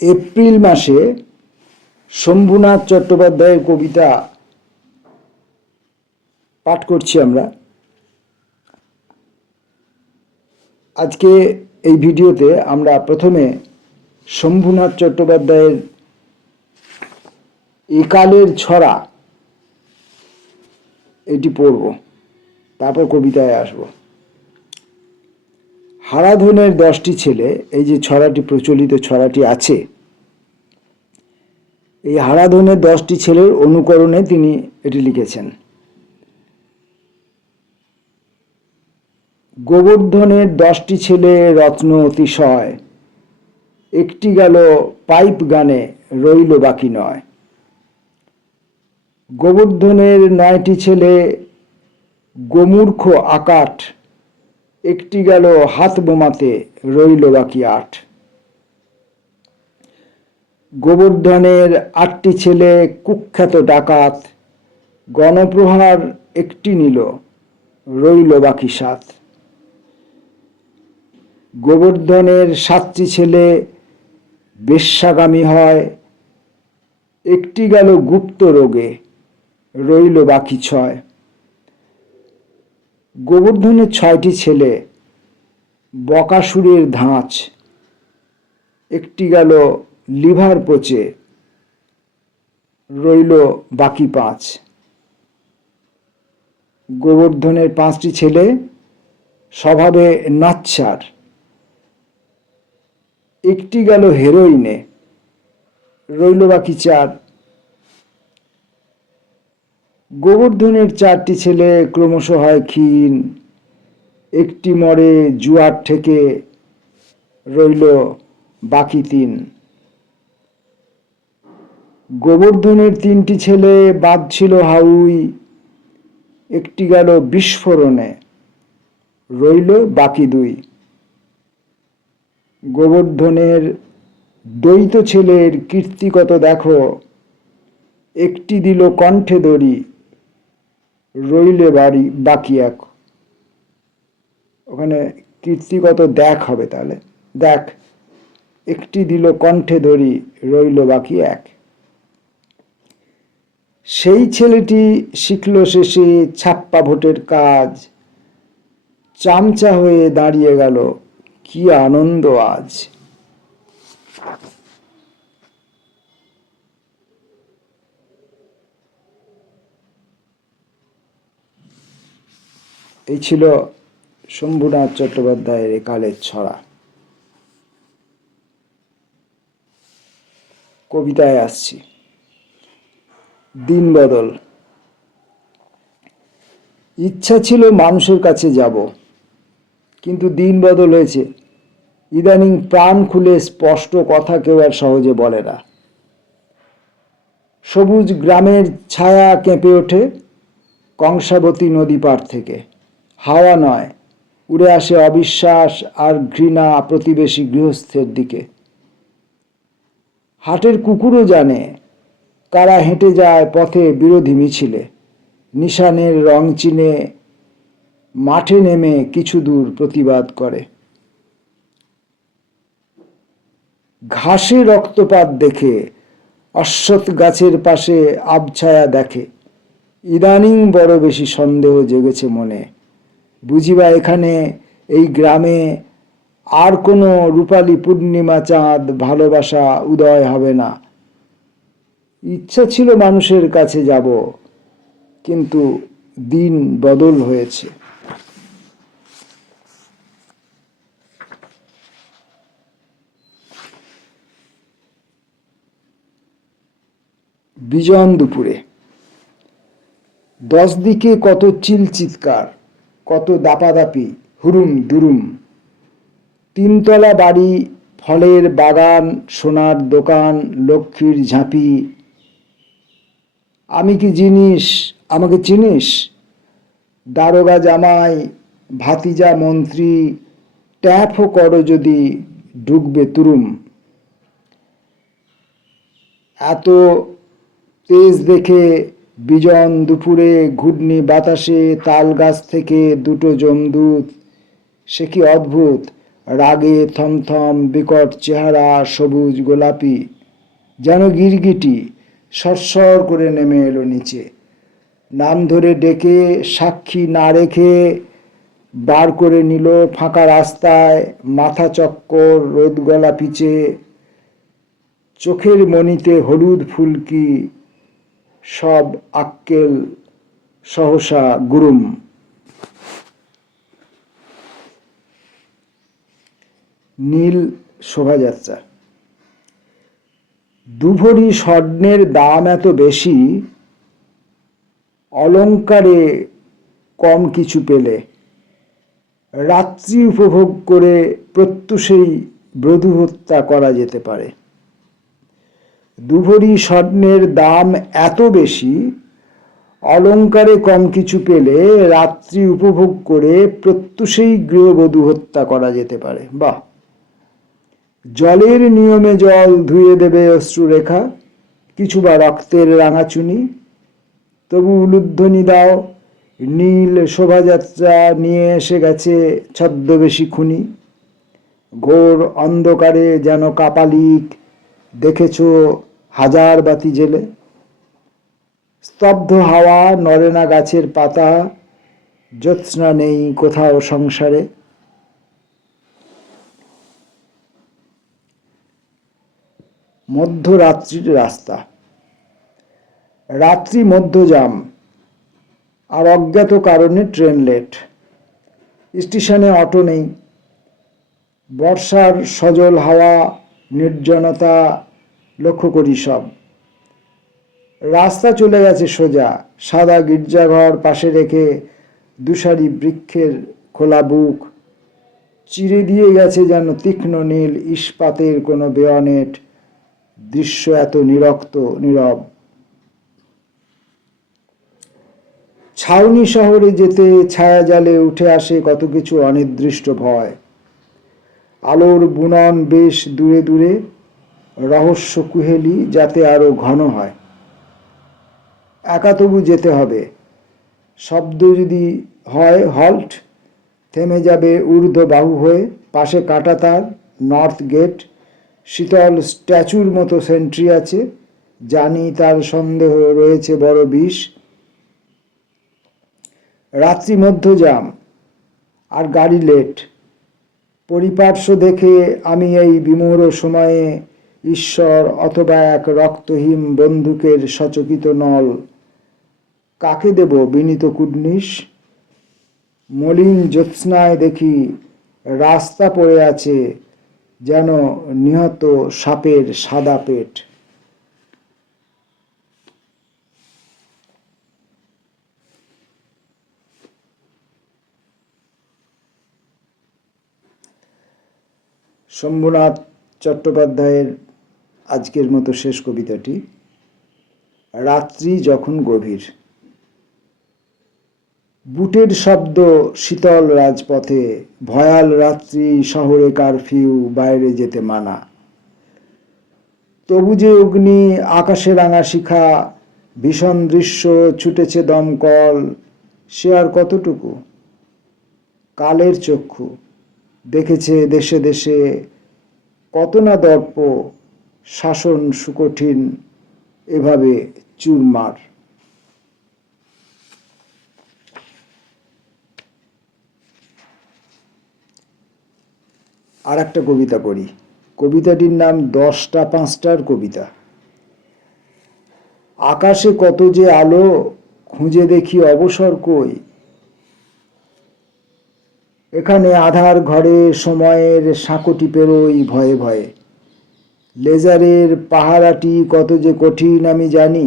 April মাসে শম্ভুনাথ চট্টোপাধ্যায়ের কবিতা পাঠ করছি আমরা। আজকে এই ভিডিওতে আমরা প্রথমে শম্ভুনাথ চট্টোপাধ্যায়ের একালের ছড়া এটি পড়ব, তারপর কবিতায় আসব। হারাধনের 10টি ছেলে, এই যে ছড়াটি প্রচলিত ছড়াটি আছে, এই হারাধনের 10টি ছেলের অনুকরণে তিনি এটি লিখেছেন। গোবর্ধনের 10টি ছেলে রত্ন অতিশয়, একটি গেল পাইপ গানে রইল বাকি নয়। গোবর্ধনের 9টি ছেলে গোমূর্খ আকাট, একটি গেল হাত বোমাতে রইল বাকি 8। গোবর্ধনের 8টি ছেলে কুখ্যাত ডাকাত, গণপ্রহার একটি নিল রইল বাকি 7। গোবর্ধনের 7টি ছেলে বেশ্যাগামী হয়, একটি গেল গুপ্ত রোগে রইল বাকি 6। গোবর্ধনের 6টি ছেলে বকাসুরের ধাঁচ, একটি গেল লিভার পচে রইল বাকি 5। গোবর্ধনের 5টি ছেলে স্বভাবে নাচ্ছার, একটি গেল হেরোইনে রইল বাকি 4। গোবর্ধনের 4টি ছেলে ক্রমশ হয় ক্ষীণ, একটি মরে জুয়ার থেকে রইল বাকি 3। গোবর্ধনের 3টি ছেলে বাঁধছিল হাউই, একটি গেল বিস্ফোরণে রইল বাকি 2। গোবর্ধনের দ্বৈত ছেলের কীর্তি কত দেখো, একটি দিল কণ্ঠে দড়ি রইলে বাকি 1। ওখানে কীর্তি কত দেখ হবে, তাহলে দেখ, একটি দিল কণ্ঠে দড়ি রইল বাকি 1। সেই ছেলেটি শিখল শেষে ছাপ্পা ভোটের কাজ, চামচা হয়ে দাঁড়িয়ে গেল কি আনন্দ আজ। এই ছিল শম্ভুনাথ চট্টোপাধ্যায়ের একালের ছড়া। কবিতায় আসছি। দিন বদল। ইচ্ছা ছিল মানুষের কাছে যাব, কিন্তু দিন বদল হয়েছে। ইদানিং প্রাণ খুলে স্পষ্ট কথা কেউ আর সহজে বলে না। সবুজ গ্রামের ছায়া কেঁপে ওঠে কংসাবতী নদী পার থেকে। হাওয়া নয়, উড়ে আসে অবিশ্বাস আর ঘৃণা প্রতিবেশী গৃহস্থের দিকে। হাটের কুকুরও জানে কারা হেঁটে যায় পথে বিরোধী মিছিলে। নিশানের রং চিনে মাঠে নেমে কিছু দূর প্রতিবাদ করে। ঘাসে রক্তপাত দেখে অশ্বত্থ গাছের পাশে আবছায়া দেখে। ইদানিং বড় বেশি সন্দেহ জেগেছে মনে, বুঝিবা এখানে এই গ্রামে আর কোনো রূপালী পূর্ণিমা চাঁদ ভালোবাসা উদয় হবে না। ইচ্ছা ছিল মানুষের কাছে যাব, কিন্তু দিন বদল হয়েছে। বিজন দুপুরে। 10 দিকে কত চিৎকার, কত দাপাদাপি, হুরুম দুরুম। 3তলা বাড়ি, ফলের বাগান, সোনার দোকান, লক্ষ্মীর ঝাঁপি। আমি কি জিনিস, আমাকে চিনিস? দারোগা জামাই, ভাতিজা মন্ত্রী, ট্যাপও করো যদি ঢুকবে তুরুম। এত তেজ দেখে বিজন দুপুরে ঘূর্ণি বাতাসে তাল গাছ থেকে 2টো যমদূত। সে কি অদ্ভুত, রাগে থমথম বিকট চেহারা, সবুজ গোলাপি, যেন গিরগিটি সরসর করে নেমে এলো নিচে। নাম ধরে ডেকে সাক্ষী না রেখে বার করে নিল ফাঁকা রাস্তায়, মাথা চক্কর, রোদ গলা পিচে, চোখের মণিতে হলুদ ফুলকি, সব আক্কেল সহসা গুরুম। নীল শোভাযাত্রা। দুভরি স্বর্ণের দাম এত বেশি, অলঙ্কারে কম কিছু পেলে, রাত্রি উপভোগ করে প্রত্যুষেই বধূ হত্যা করা যেতে পারে। দুভরি স্বর্ণের দাম এত বেশি, অলঙ্কারে কম কিছু পেলে রাত্রি উপভোগ করে প্রত্যুষেই গৃহবধূ হত্যা করা যেতে পারে। বাহ! জলের নিয়মে জল ধুয়ে দেবে অশ্রুরেখা, কিছু বা রক্তের রাঙাচুনি, তবু উলুধ্বনি দাও, নীল শোভাযাত্রা নিয়ে এসে গেছে ছদ্মবেশী খুনি। ঘোর অন্ধকারে যেন কাপালিক, দেখেছ হাজার বাতি জেলে। স্তব্ধ হাওয়া, নড়ে না গাছের পাতা, জ্যোৎস্না নেই কোথাও সংসারে। মধ্যরাত্রির রাস্তা। রাত্রি মধ্যযাম, আর অজ্ঞাত কারণে ট্রেন লেট। স্টেশনে অটো নেই। বর্ষার সজল হাওয়া, নির্জনতা লক্ষ্য করি সব। রাস্তা চলে গেছে সোজা, সাদা গির্জাঘর পাশে রেখে দুসারি বৃক্ষের খোলা বুক, চিরে দিয়ে গেছে যেন তীক্ষ্ণ নীল ইস্পাতের কোনো বেয়নেট। দৃশ্য এত নিরক্ত, নীরব। ছাউনি শহরে যেতে ছায়া জালে উঠে আসে কত কিছু অনির্দিষ্ট ভয়। আলোর বুনন বেশ দূরে দূরে, রহস্য কুহেলি যাতে আরো ঘন হয়। একা তবু যেতে হবে। শব্দ যদি হয় হল্ট, থেমে যাবে ঊর্ধ্ব বাহু হয়ে। পাশে কাঁটাতার, নর্থ গেট, শীতল স্ট্যাচুর মতো সেন্ট্রি আছে। জানি তার সন্দেহ রয়েছে বড় বিষ। রাত্রি মধ্যযাম, আর গাড়ি লেট। পরিপার্শ্ব দেখে আমি এই বিমূঢ় সময়ে ঈশ্বর অথবা এক রক্তহীন বন্দুকের সচকিত নল কাকে দেব বিনীত কুর্নিশ। মলিন জ্যোৎস্নায় দেখি রাস্তা পড়ে আছে যেন নিহত সাপের সাদা পেট। শম্ভুনাথ চট্টোপাধ্যায়ের আজকের মতো শেষ কবিতাটি। রাত্রি যখন গভীর। বুটের শব্দ শীতল রাজপথে, ভয়াল রাত্রি শহরে কারফিউ, বাইরে যেতে মানা। তবু যে অগ্নি, আকাশে রাঙা শিখা, ভীষণ দৃশ্য, ছুটেছে দমকল, সে আর কতটুকু। কালের চক্ষু দেখেছে দেশে দেশে, কত না দর্প, শাসন সুকঠিন, এভাবে চুরমার। আর একটা কবিতা পড়ি। কবিতাটির নাম 10টা 5টার কবিতা। আকাশে কত যে আলো, খুঁজে দেখি অবসর কই। এখানে আধার ঘরে সময়ের সাঁকোটি পেরোই ভয়ে ভয়ে। লেজারের পাহারাটি কত যে কঠিন আমি জানি।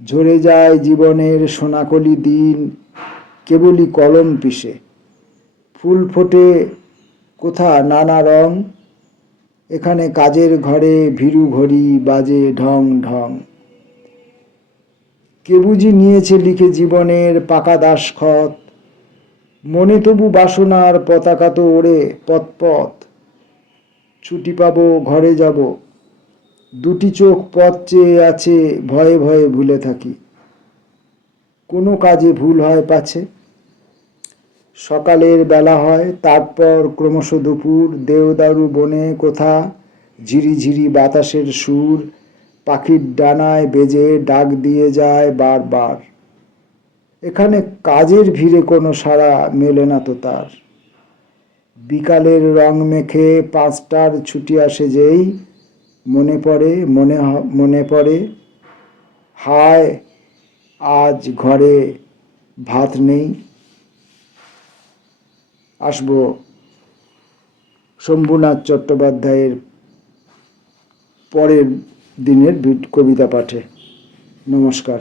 ঝরে যায় জীবনের সোনাকলি দিন, কেবলই কলম পিষে। ফুল ফোটে কোথা নানা রং, এখানে কাজের ঘরে ভীরু ঘড়ি বাজে ঢং ঢং। কে বুঝি নিয়েছে লিখে জীবনের পাকা দাসখত, মনে তবু বাসনার পতাকা তো ওড়ে পথ পথ। ছুটি পাবো ঘরে যাব, দুটি চোখ পথ চেয়ে আছে, ভয়ে ভয়ে ভুলে থাকি। কোনো কাজে ভুল হয় পাছে, সকালের বেলা হয়, তারপর ক্রমশ দুপুর। দেওদারু বনে কোথা ঝিরিঝিরি বাতাসের সুর পাখির ডানায় বেজে ডাক দিয়ে যায় বারবার। এখানে কাজের ভিড়ে কোনো সাড়া মেলে না তো তার। বিকালের রং মেখে 5টার ছুটি আসে যেই, মনে পড়ে হায় আজ ঘরে ভাত নেই। আসবো শম্ভুনাথ চট্টোপাধ্যায়ের পরের দিনের কবিতা পাঠে। নমস্কার।